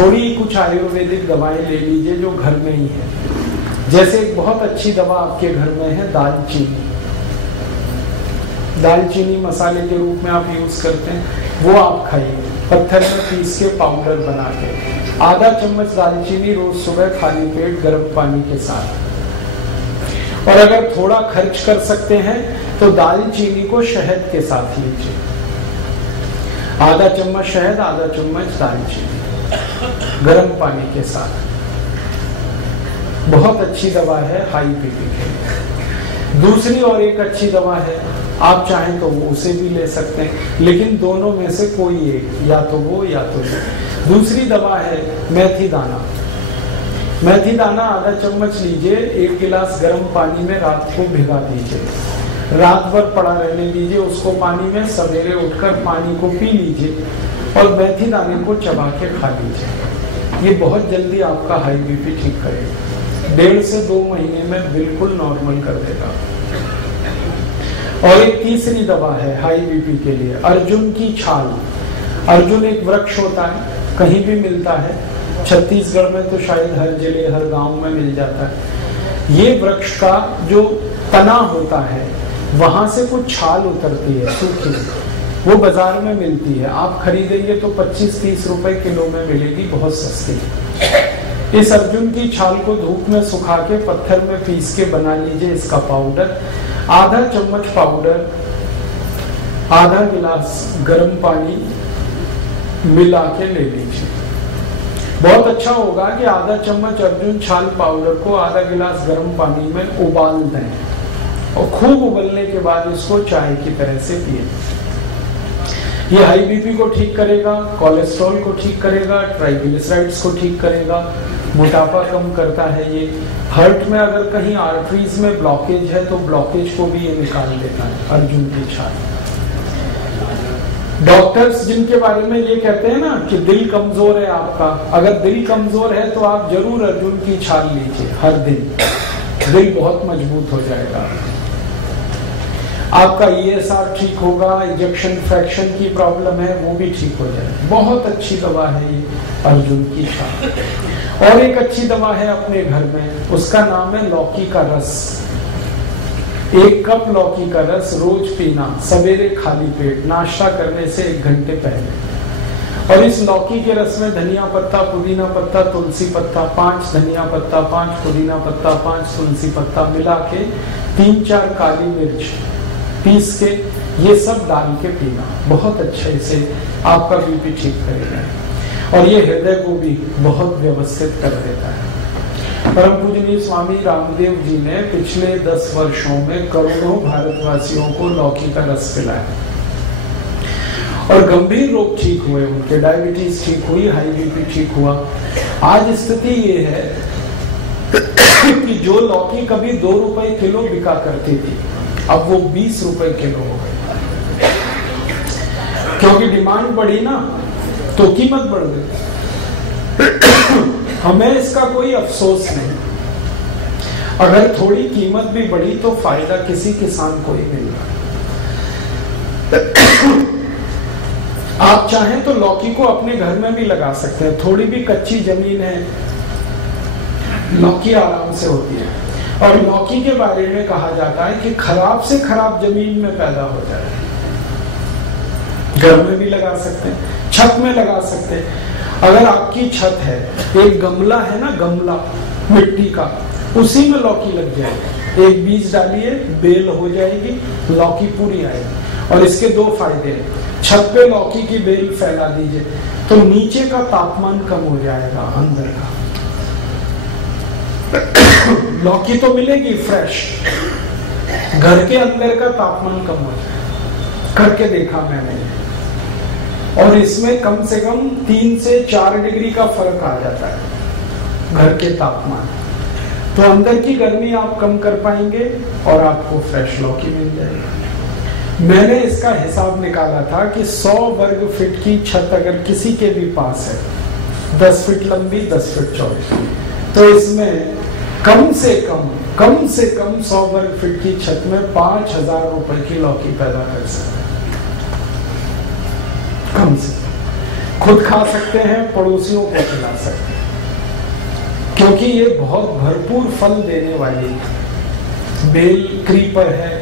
थोड़ी कुछ आयुर्वेदिक दवाएं ले लीजिए जो घर में ही है। जैसे एक बहुत अच्छी दवा आपके घर में है दालचीनी। दालचीनी मसाले के रूप में आप यूज करते हैं, वो आप खाइए पत्थर में पीस के पाउडर बना के। आधा चम्मच दालचीनी रोज सुबह खाली पेट गर्म पानी के साथ। और अगर थोड़ा खर्च कर सकते हैं तो दालचीनी को शहद के साथ लीजिए। आधा चम्मच शहद, आधा चम्मच दालचीनी गर्म पानी के साथ। बहुत अच्छी दवा है हाई बीपी के लिए। दूसरी और एक अच्छी दवा है, आप चाहें तो वो उसे भी ले सकते हैं, लेकिन दोनों में से कोई एक, या तो वो या तो वो। दूसरी दवा है मेथी दाना। मेथी दाना आधा चम्मच लीजिए, 1 गिलास गर्म पानी में रात को भिगा दीजिए, रात भर पड़ा रहने दीजिए उसको पानी में। सवेरे उठकर पानी को पी लीजिए और मेथी दाने को चबा के खा लीजिए। ये बहुत जल्दी आपका हाई बीपी ठीक करेगा। 1.5 से 2 महीने में बिल्कुल नॉर्मल कर देगा। और एक तीसरी दवा है हाई बीपी के लिए, अर्जुन की छाल। अर्जुन एक वृक्ष होता है, कहीं भी मिलता है, छत्तीसगढ़ में तो शायद हर जिले हर गांव में मिल जाता है। ये वृक्ष का जो तना होता है वहां से कुछ छाल उतरती है सूखी, वो बाजार में मिलती है। आप खरीदेंगे तो 25-30 रुपए किलो में मिलेगी, बहुत सस्ती। इस अर्जुन की छाल को धूप में सुखा के पत्थर में पीस के बना लीजिए इसका पाउडर। आधा चम्मच पाउडर आधा गिलास गर्म पानी मिला के ले लीजिए। बहुत अच्छा होगा कि आधा चम्मच अर्जुन छाल पाउडर को आधा गिलास गर्म पानी में उबाल दें और खूब उबलने के बाद इसको चाय की तरह से पिए। ये हाई बीपी को ठीक करेगा, कोलेस्ट्रॉल को ठीक करेगा, ट्राइग्लिसराइड्स को ठीक करेगा, मोटापा कम करता है। ये हार्ट में अगर कहीं आर्टरीज में ब्लॉकेज है तो ब्लॉकेज को भी ये निकाल देता है अर्जुन की छाल। डॉक्टर्स जिनके बारे में ये कहते हैं ना कि दिल कमजोर है आपका, अगर दिल कमजोर है तो आप जरूर अर्जुन की छाल लीजिए हर दिन, दिल बहुत मजबूत हो जाएगा। आपका ESR ठीक होगा, इजेक्शन फ्रैक्शन की प्रॉब्लम है वो भी ठीक हो जाएगी। बहुत अच्छी दवा है ये अर्जुन की छाल। और एक अच्छी दवा है अपने घर में, उसका नाम है लौकी का रस। 1 कप लौकी का रस रोज पीना, सवेरे खाली पेट, नाश्ता करने से 1 घंटे पहले। और इस लौकी के रस में धनिया पत्ता, पुदीना पत्ता, तुलसी पत्ता, 5 धनिया पत्ता, 5 पुदीना पत्ता, 5 तुलसी पत्ता मिला के 3-4 काली मिर्च पीस के ये सब डाल के पीना, बहुत अच्छे से आपका बीपी ठीक करेगा। और ये हृदय को भी बहुत व्यवस्थित कर देता है। परम पूजनीय स्वामी रामदेव जी ने पिछले 10 वर्षों में करोड़ों भारतवासियों को लौकी का रस पिलाया और गंभीर रोग ठीक हुए उनके, डायबिटीज ठीक हुई, हाई बीपी ठीक हुआ। आज स्थिति ये है कि जो लौकी कभी 2 रुपए किलो बिका करती थी अब वो 20 रुपए किलो हो गई, क्योंकि डिमांड बढ़ी ना तो कीमत बढ़ गई। हमें इसका कोई अफसोस नहीं, अगर थोड़ी कीमत भी बढ़ी तो फायदा किसी किसान को ही मिल रहा। आप चाहें तो लौकी को अपने घर में भी लगा सकते हैं, थोड़ी भी कच्ची जमीन है लौकी आराम से होती है। और लौकी के बारे में कहा जाता है कि खराब से खराब जमीन में पैदा हो जाए, घर में भी लगा सकते हैं, छत में लगा सकते हैं। अगर आपकी छत है, एक गमला है ना, गमला मिट्टी का, उसी में लौकी लग जाएगी। एक बीज डालिए, बेल हो जाएगी, लौकी पूरी आएगी। और इसके 2 फायदे हैं। छत पे लौकी की बेल फैला दीजिए तो नीचे का तापमान कम हो जाएगा, अंदर का लौकी तो मिलेगी फ्रेश, घर के अंदर का तापमान कम हो जाए, करके देखा मैंने। और इसमें कम से कम 3 से 4 डिग्री का फर्क आ जाता है घर के तापमान। तो अंदर की गर्मी आप कम कर पाएंगे और आपको फ्रेश लौकी मिल जाएगी। मैंने इसका हिसाब निकाला था कि 100 वर्ग फीट की छत अगर किसी के भी पास है, 10 फीट लंबी 10 फीट चौड़ी, तो इसमें कम से कम 100 वर्ग फीट की छत में 5,000 रुपए की लौकी पैदा कर सकते हैं, कम से। खुद खा सकते हैं, पड़ोसियों को खिला सकते हैं, क्योंकि ये बहुत भरपूर फल देने वाली है। बेल क्रीपर है,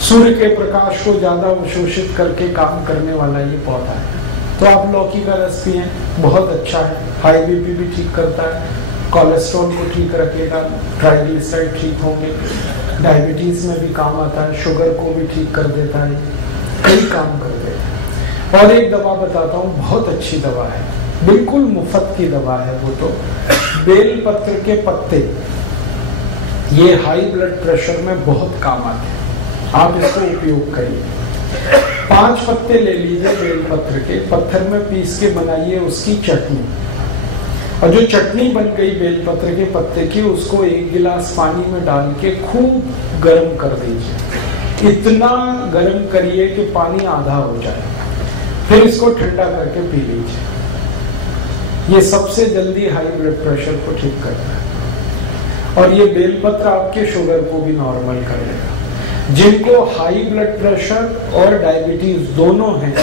सूर्य के प्रकाश को ज्यादा अवशोषित करके काम करने वाला ये पौधा है। तो आप लौकी का रस पिएं, बहुत अच्छा है, हाई बीपी भी ठीक करता है, कोलेस्ट्रॉल को ठीक रखेगा, ट्राइग्लिसराइड ठीक होंगे, डायबिटीज में भी काम आता है, शुगर को भी ठीक कर देता है, कई काम कर देता है। और एक दवा बताता हूँ, बहुत अच्छी दवा है, बिल्कुल मुफ्त की दवा है वो तो, बेल पत्र के पत्ते, ये हाई ब्लड प्रेशर में बहुत काम आते हैं, आप इसको उपयोग करिए। 5 पत्ते ले लीजिए बेल पत्र के, पत्थर में पीस के बनाइए उसकी चटनी, और जो चटनी बन गई बेल पत्र के पत्ते की, उसको 1 गिलास पानी में डाल के खूब गर्म कर दीजिए, इतना गर्म करिए कि पानी आधा हो जाए, फिर इसको ठंडा करके पी लीजिए। ये सबसे जल्दी हाई ब्लड प्रेशर को ठीक करता है, और ये बेलपत्र आपके शुगर को भी नॉर्मल कर देगा। जिनको हाई ब्लड प्रेशर और डायबिटीज दोनों हैं,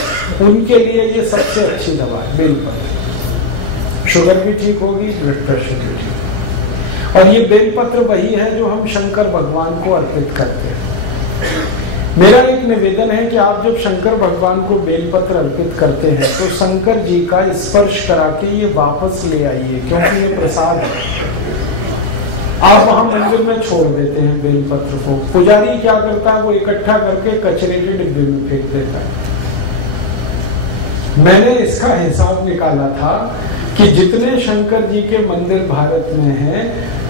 उनके लिए ये सबसे अच्छी दवा है बेलपत्र। शुगर भी ठीक होगी, ब्लड प्रेशर भी ठीक। और ये बेलपत्र वही है जो हम शंकर भगवान को अर्पित करते हैं। मेरा एक निवेदन है कि आप जब शंकर भगवान को बेलपत्र अर्पित करते हैं तो शंकर जी का स्पर्श करा के ये वापस ले आइए, क्योंकि ये प्रसाद है। आप वहां मंदिर में छोड़ देते हैं बेलपत्र को, पुजारी क्या करता है, वो इकट्ठा करके कचरे के डिब्बे में फेंक देता है। मैंने इसका हिसाब निकाला था कि जितने शंकर जी के मंदिर भारत में हैं,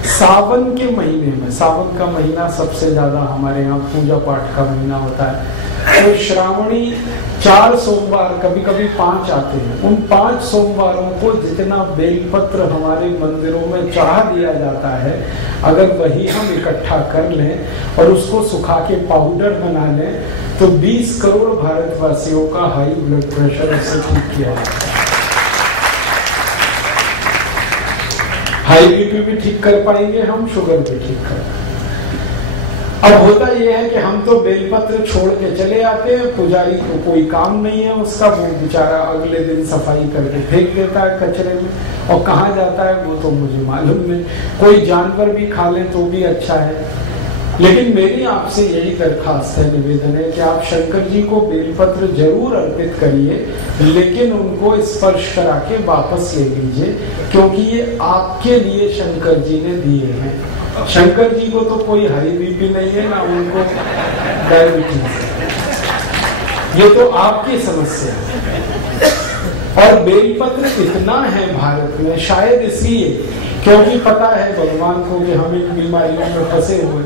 सावन के महीने में, सावन का महीना सबसे ज्यादा हमारे यहाँ पूजा पाठ का महीना होता है, तो श्रावणी 4 सोमवार, कभी कभी 5 आते हैं, उन 5 सोमवारों को जितना बेलपत्र हमारे मंदिरों में चढ़ा दिया जाता है, अगर वही हम इकट्ठा कर लें और उसको सुखा के पाउडर बना लें, तो 20 करोड़ भारतवासियों का हाई ब्लड प्रेशर उससे ठीक किया जाता है। हाई बीपी भी ठीक कर पाएंगे हम, शुगर भी ठीक कर पाएंगे। अब होता यह है कि हम तो बेलपत्र छोड़ के चले आते हैं, पुजारी को कोई काम नहीं है उसका, वो बेचारा अगले दिन सफाई करके फेंक देता है कचरे में, और कहाँ जाता है वो तो मुझे मालूम नहीं। कोई जानवर भी खा ले तो भी अच्छा है। लेकिन मेरी आपसे यही दरखास्त है, निवेदन है कि आप शंकर जी को बेलपत्र जरूर अर्पित करिए, लेकिन उनको स्पर्श करा के वापस ले लीजिए, क्योंकि ये आपके लिए शंकर जी ने दिए हैं। शंकर जी को तो कोई हाई बीपी नहीं है, ना उनको डायबिटीज, ये तो आपकी समस्या है। और बेलपत्र इतना है भारत में, शायद इसलिए क्योंकि पता है भगवान को कि हम इन बीमारियों में फंसे हुए,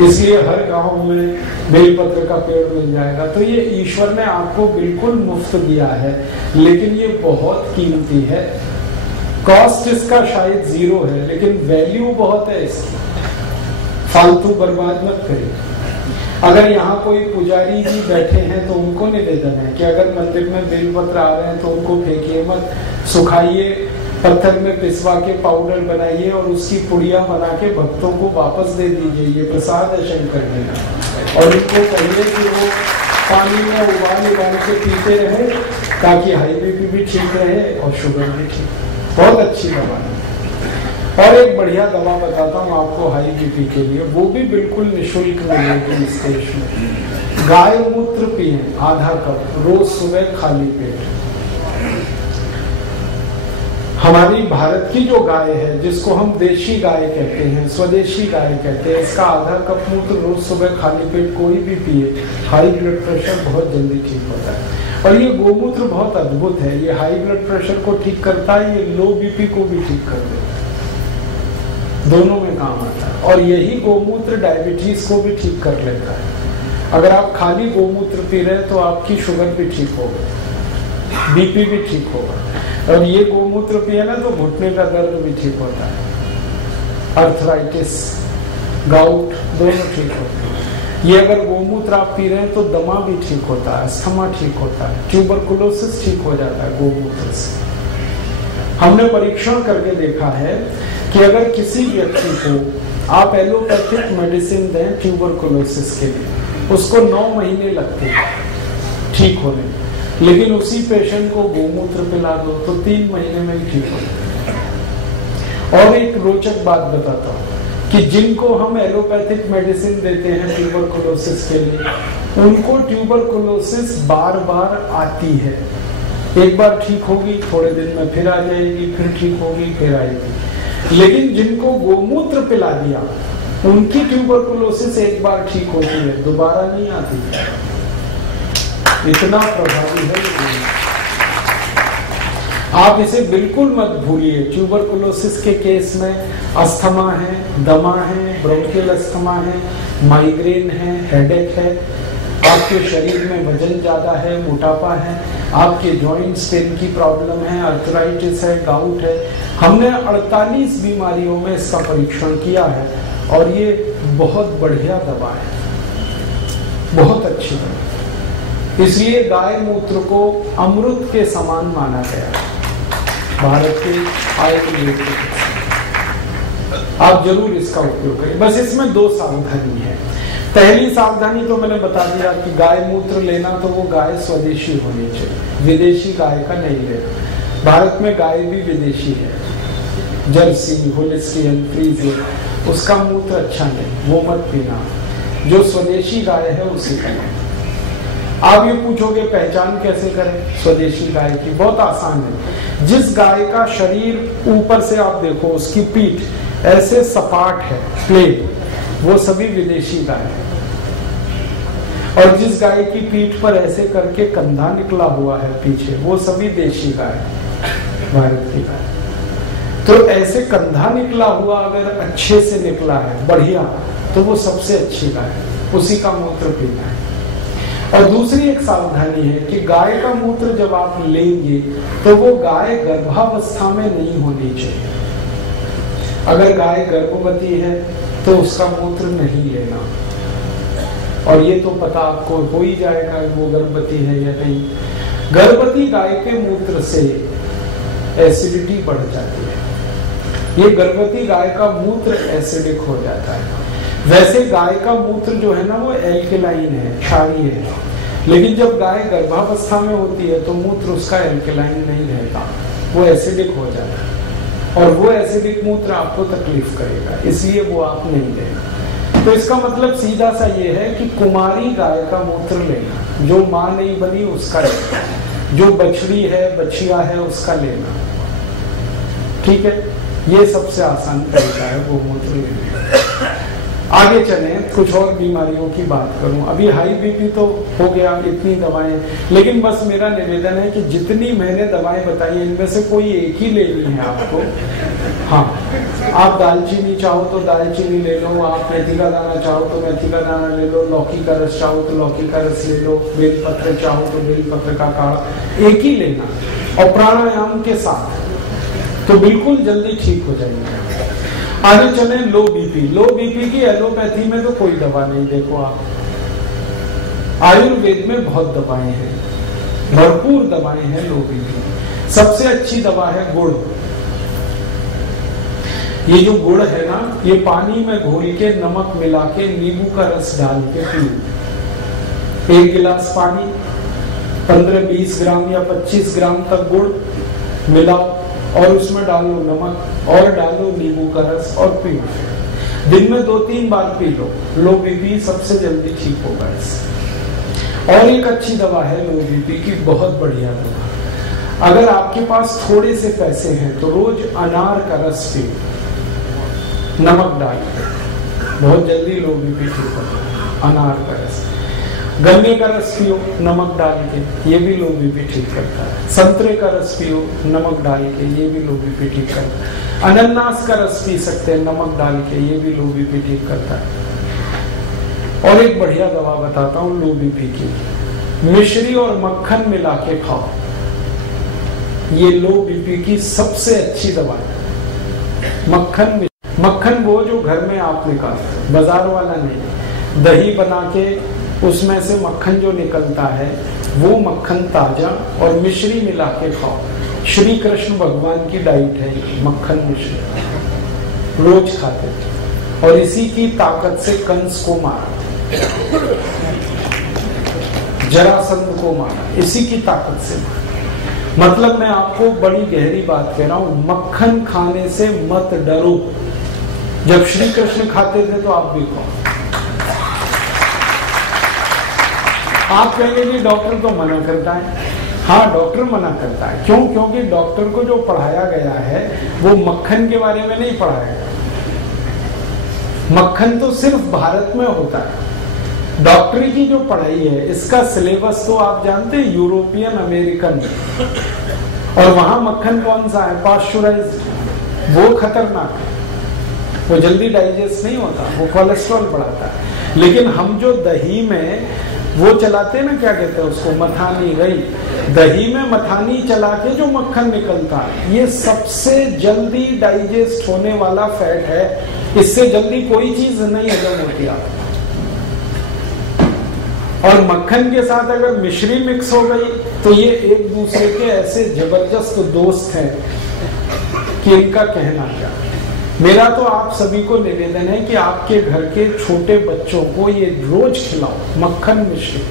इसलिए हर गांव में बेलपत्र का पेड़ मिल जाएगा। तो ये ईश्वर ने आपको बिल्कुल मुफ्त दिया है, लेकिन ये बहुत कीमती है। कॉस्ट इसका शायद 0 है, लेकिन वैल्यू बहुत है इसकी। फालतू बर्बाद मत करिए। अगर यहाँ कोई पुजारी जी बैठे हैं तो उनको निवेदन है कि अगर मंदिर में बेलपत्र आ रहे हैं तो उनको फेंकिए मत, सुखाइए, पत्थर में पिसवा के पाउडर बनाइए और उसकी पुड़िया बना के भक्तों को वापस दे दीजिए। ये प्रसाद है शंकर जी का, और इनको कहिए कि वो पानी में उबाल के पीते रहे, ताकि हाई बीपी भी ठीक रहे और शुगर भी ठीक। बहुत अच्छी दवा है। और एक बढ़िया दवा बताता हूँ आपको हाई बीपी के लिए, वो भी बिल्कुल निःशुल्क मिलेगी इस देश में। गाय मूत्र पिए आधा कप रोज सुबह खाली पेट। हमारी भारत की जो गाय है, जिसको हम देशी गाय कहते हैं, स्वदेशी गाय कहते हैं, इसका आधा कप मूत्र रोज सुबह खाली पेट कोई भी पिए, हाई ब्लड प्रेशर बहुत जल्दी ठीक होता है। और ये गोमूत्र बहुत अद्भुत है, ये हाई ब्लड प्रेशर को ठीक करता है, ये लो बीपी को भी ठीक कर देता है, दोनों में काम आता है। और यही गोमूत्र डायबिटीज को भी ठीक कर लेता है। अगर आप खाली गोमूत्र पी रहे हैं तो आपकी शुगर भी ठीक होगा, बीपी भी ठीक होगा। और ये गोमूत्र पिए ना तो घुटने का दर्द भी ठीक होता है, अर्थराइटिस, गाउट दोनों ठीक होते हैं। ये अगर गोमूत्र आप पी रहे हैं तो दमा भी ठीक होता है, अस्थमा ठीक होता है, ट्यूबरकुलोसिस ठीक हो जाता है गोमूत्र से। हमने परीक्षण करके देखा है कि अगर किसी व्यक्ति को आप एलोपैथिक मेडिसिन दें ट्यूबरकुलोसिस के लिए, उसको 9 महीने लगते हैं ठीक होने में। लेकिन उसी पेशेंट को गोमूत्र पिला दो तो 3 महीने में ही ठीक हो जाए। और एक रोचक बात बताता हूँ कि जिनको हम एलोपैथिक मेडिसिन देते हैं ट्यूबरकुलोसिस के लिए, उनको ट्यूबरकुलोसिस बार बार आती है। एक बार ठीक होगी, थोड़े दिन में फिर आ जाएगी, फिर ठीक होगी, फिर आएगी। लेकिन जिनको गोमूत्र पिला दिया, उनकी ट्यूबरकुलोसिस एक बार ठीक होती है, दोबारा नहीं आती। इतना प्रभावी है। आप इसे बिल्कुल मत भूलिए। ट्यूबरकुलोसिस के केस में अस्थमा है, दमा है, ब्रोंकियल अस्थमा है, माइग्रेन है, हेडेक है, आपके शरीर में वजन ज्यादा है, मोटापा है, आपके जॉइंट्स पेन की प्रॉब्लम है, अर्थराइटिस है, गाउट है। हमने 48 बीमारियों में इसका परीक्षण किया है और ये बहुत बढ़िया दवा है, बहुत अच्छी दवा। इसलिए गाय मूत्र को अमृत के समान माना गया है भारत के आयुर्वेद के। आप जरूर इसका उपयोग करें। बस इसमें 2 सावधानी है। पहली सावधानी तो मैंने बता दिया कि गाय मूत्र लेना तो वो गाय स्वदेशी होनी चाहिए, विदेशी गाय का नहीं लेना। भारत में गाय भी विदेशी है, जर्सी, होलिस्टियन, फ्रीजियन, उसका मूत्र अच्छा नहीं, वो मत पीना। जो स्वदेशी गाय है उसी का। आप ये पूछोगे पहचान कैसे करें स्वदेशी गाय की? बहुत आसान है। जिस गाय का शरीर ऊपर से आप देखो, उसकी पीठ ऐसे सपाट है, प्लेन, वो सभी विदेशी गाय है। और जिस गाय की पीठ पर ऐसे करके कंधा निकला हुआ है पीछे, वो सभी देशी गाय है, भारत की गाय। तो ऐसे कंधा निकला हुआ अगर अच्छे से निकला है, बढ़िया, तो वो सबसे अच्छी गाय है, उसी का मूत्र पीना है। और दूसरी एक सावधानी है कि गाय का मूत्र जब आप लेंगे तो वो गाय गर्भावस्था में नहीं होनी चाहिए। अगर गाय गर्भवती है तो उसका मूत्र नहीं लेना। और ये तो पता आपको हो ही जाएगा वो गर्भवती है या नहीं। गर्भवती गाय के मूत्र से एसिडिटी बढ़ जाती है। ये गर्भवती गाय का मूत्र एसिडिक हो जाता है। वैसे गाय का मूत्र जो है ना वो एल्केलाइन है, क्षारीय है। लेकिन जब गाय गर्भावस्था में होती है तो मूत्र उसका एल्केलाइन नहीं रहता, वो एसिडिक हो जाता है। और वो एसिडिक मूत्र आपको तकलीफ करेगा, इसलिए वो आप नहीं लेना। तो इसका मतलब सीधा सा ये है कि कुमारी गाय का मूत्र लेना, जो माँ नहीं बनी उसका लेना, जो बछड़ी है, बछिया है, उसका लेना। ठीक है, ये सबसे आसान तरीका है गोमूत्र लेने। आगे चले, कुछ और बीमारियों की बात करूं। अभी हाई बीपी तो हो गया, इतनी दवाएं, लेकिन बस मेरा निवेदन है कि जितनी मैंने दवाएं बताई इनमें से कोई एक ही लेनी है आपको। हाँ, आप दालचीनी चाहो तो दालचीनी ले लो, आप मेथी का दाना चाहो तो मेथी का दाना ले लो, लौकी का रस चाहो तो लौकी का रस ले लो, बेलपत्र चाहो तो बेलपत्र का काढ़ा, एक ही लेना और प्राणायाम के साथ, तो बिल्कुल जल्दी ठीक हो जाएंगे। आगे चले, लो बीपी। लो बीपी की एलोपैथी में तो कोई दवा नहीं। देखो आप, आयुर्वेद में बहुत दवाएं हैं, भरपूर दवाएं हैं लो बीपी। सबसे अच्छी दवा है गुड़। ये जो गुड़ है ना, ये पानी में घोल के नमक मिला के नींबू का रस डाल के पियो। 1 गिलास पानी, 15-20 ग्राम या 25 ग्राम तक गुड़ मिलाओ और उसमें डालो नमक और डालो नींबू का रस और पियो। दिन में 2-3 बार पी लो, लो बीपी सबसे जल्दी ठीक होगा इससे। और एक अच्छी दवा है लो बीपी की, बहुत बढ़िया दवा। अगर आपके पास थोड़े से पैसे हैं तो रोज अनार का रस पियो, नमक डाल के, बहुत जल्दी लो बीपी ठीक होगा। अनार का रस, गन्ने का रस पियो नमक डाल के, ये भी लो बीपी ठीक करता है। संतरे का रस पियो नमक डाल के, ये भी लो बीपी ठीक करता है। अनानास का रस पी सकते हैं नमक डाल के, ये भी लो बीपी ठीक करता है। और एक बढ़िया दवा बताता हूँ लो बीपी की, मिश्री और मक्खन मिला के खाओ, ये लो बीपी की सबसे अच्छी दवा है। मक्खन वो जो घर में आप निकालते, बाजार वाला नहीं। दही बना के उसमें से मक्खन जो निकलता है वो मक्खन ताजा, और मिश्री मिला के खाओ। श्री कृष्ण भगवान की डाइट है मक्खन मिश्री, रोज खाते थे और इसी की ताकत से कंस को मारा। जरासंध को मारा, इसी की ताकत से मारा। मतलब मैं आपको बड़ी गहरी बात कह रहा हूं, मक्खन खाने से मत डरो। जब श्री कृष्ण खाते थे तो आप भी खाओ। आप कहेंगे कि डॉक्टर तो मना करता है। हाँ, डॉक्टर मना करता है। क्यों? क्योंकि डॉक्टर को जो पढ़ाया गया है वो मक्खन के बारे में नहीं पढ़ाया गया। मक्खन तो सिर्फ भारत में होता है। डॉक्टरी की जो पढ़ाई है इसका सिलेबस तो आप जानते हैं, यूरोपियन अमेरिकन, और वहां मक्खन कौन सा है? पाश्चराइज्ड। वो खतरनाक है, वो जल्दी डाइजेस्ट नहीं होता, वो कोलेस्ट्रॉल बढ़ाता है। लेकिन हम जो दही में वो चलाते हैं ना, क्या कहते हैं उसको, मथानी, रही। दही में मथानी चला के जो मक्खन निकलता है, ये सबसे जल्दी डाइजेस्ट होने वाला फैट है। इससे जल्दी कोई चीज नहीं हजम होती आप। और मक्खन के साथ अगर मिश्री मिक्स हो गई तो ये एक दूसरे के ऐसे जबरदस्त दोस्त हैं कि इनका कहना क्या। मेरा तो आप सभी को निवेदन है कि आपके घर के छोटे बच्चों को ये रोज खिलाओ, मक्खन मिश्री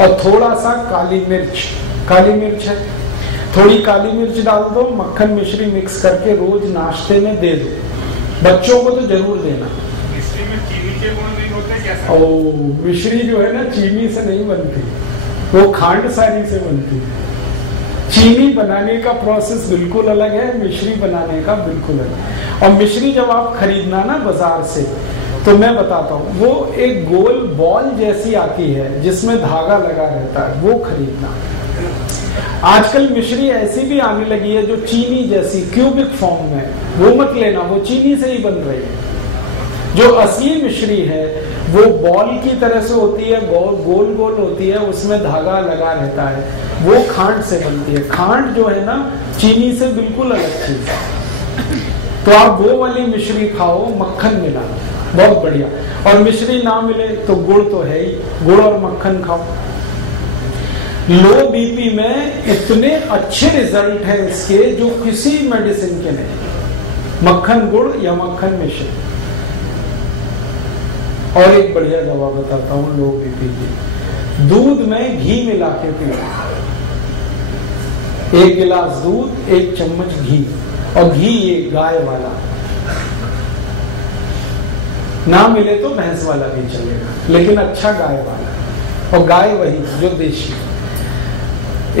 और थोड़ा सा काली मिर्च। काली मिर्च है, थोड़ी काली मिर्च डाल दो, मक्खन मिश्री मिक्स करके रोज नाश्ते में दे दो। बच्चों को तो जरूर देना। मिश्री में चीनी के गुण नहीं होते क्या? ओ, मिश्री जो है ना चीनी से नहीं बनती, वो खांड सारी से बनती है। चीनी बनाने का प्रोसेस बिल्कुल अलग है, मिश्री बनाने का बिल्कुल अलग। और मिश्री जब आप खरीदना ना बाजार से, तो मैं बताता हूँ, वो एक गोल बॉल जैसी आती है जिसमें धागा लगा रहता है, वो खरीदना। आजकल मिश्री ऐसी भी आने लगी है जो चीनी जैसी क्यूबिक फॉर्म में, वो मत लेना, वो चीनी से ही बन रही है। जो असली मिश्री है वो बॉल की तरह से होती है, गोल गोल होती है, उसमें धागा लगा रहता है, वो खांड से बनती है। खांड जो है ना चीनी से बिल्कुल अलग चीज है। तो आप वो वाली मिश्री खाओ, मक्खन मिला, बहुत बढ़िया। और मिश्री ना मिले तो गुड़ तो है ही, गुड़ और मक्खन खाओ। लो बीपी में इतने अच्छे रिजल्ट है इसके जो किसी मेडिसिन के नहीं। मक्खन गुड़ या मक्खन मिश्री। और एक बढ़िया दवा बताता हूं लो बीपी की। दूध में घी मिला के पियो, 1 गिलास दूध, 1 चम्मच घी। और घी ये गाय वाला, ना मिले तो भैंस वाला भी चलेगा, लेकिन अच्छा गाय वाला। और गाय वही जो देशी।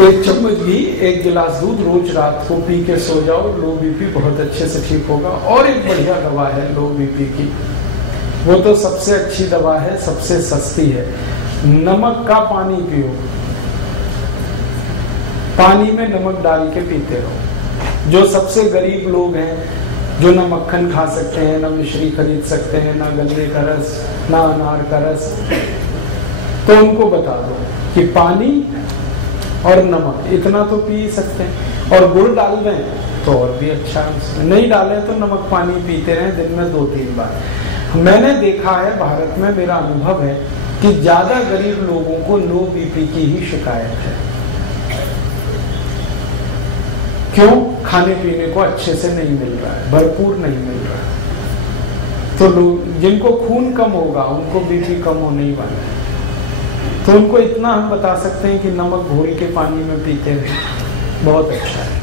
1 चम्मच घी, 1 गिलास दूध, रोज रात को पी के सो जाओ, लो बीपी बहुत अच्छे से ठीक होगा। और एक बढ़िया दवा है लो बीपी की, वो तो सबसे अच्छी दवा है, सबसे सस्ती है। नमक का पानी पियो, पानी में नमक डाल के पीते रहो। जो सबसे गरीब लोग हैं, जो ना मक्खन खा सकते हैं, ना मिश्री खरीद सकते हैं, ना गन्ने का रस, ना अनार का रस, तो उनको बता दो कि पानी और नमक इतना तो पी सकते हैं। और गुड़ डाल दें तो और भी अच्छा है। नहीं डालें तो नमक पानी पीते रहें दिन में 2-3 बार। मैंने देखा है भारत में, मेरा अनुभव है कि ज्यादा गरीब लोगों को लो बीपी की ही शिकायत है। क्यों? खाने पीने को अच्छे से नहीं मिल रहा है, भरपूर नहीं मिल रहा है। तो लोग जिनको खून कम होगा उनको बीपी कम होने ही वाला है। तो उनको इतना हम बता सकते हैं कि नमक घोल के पानी में पीते रहे, बहुत अच्छा है।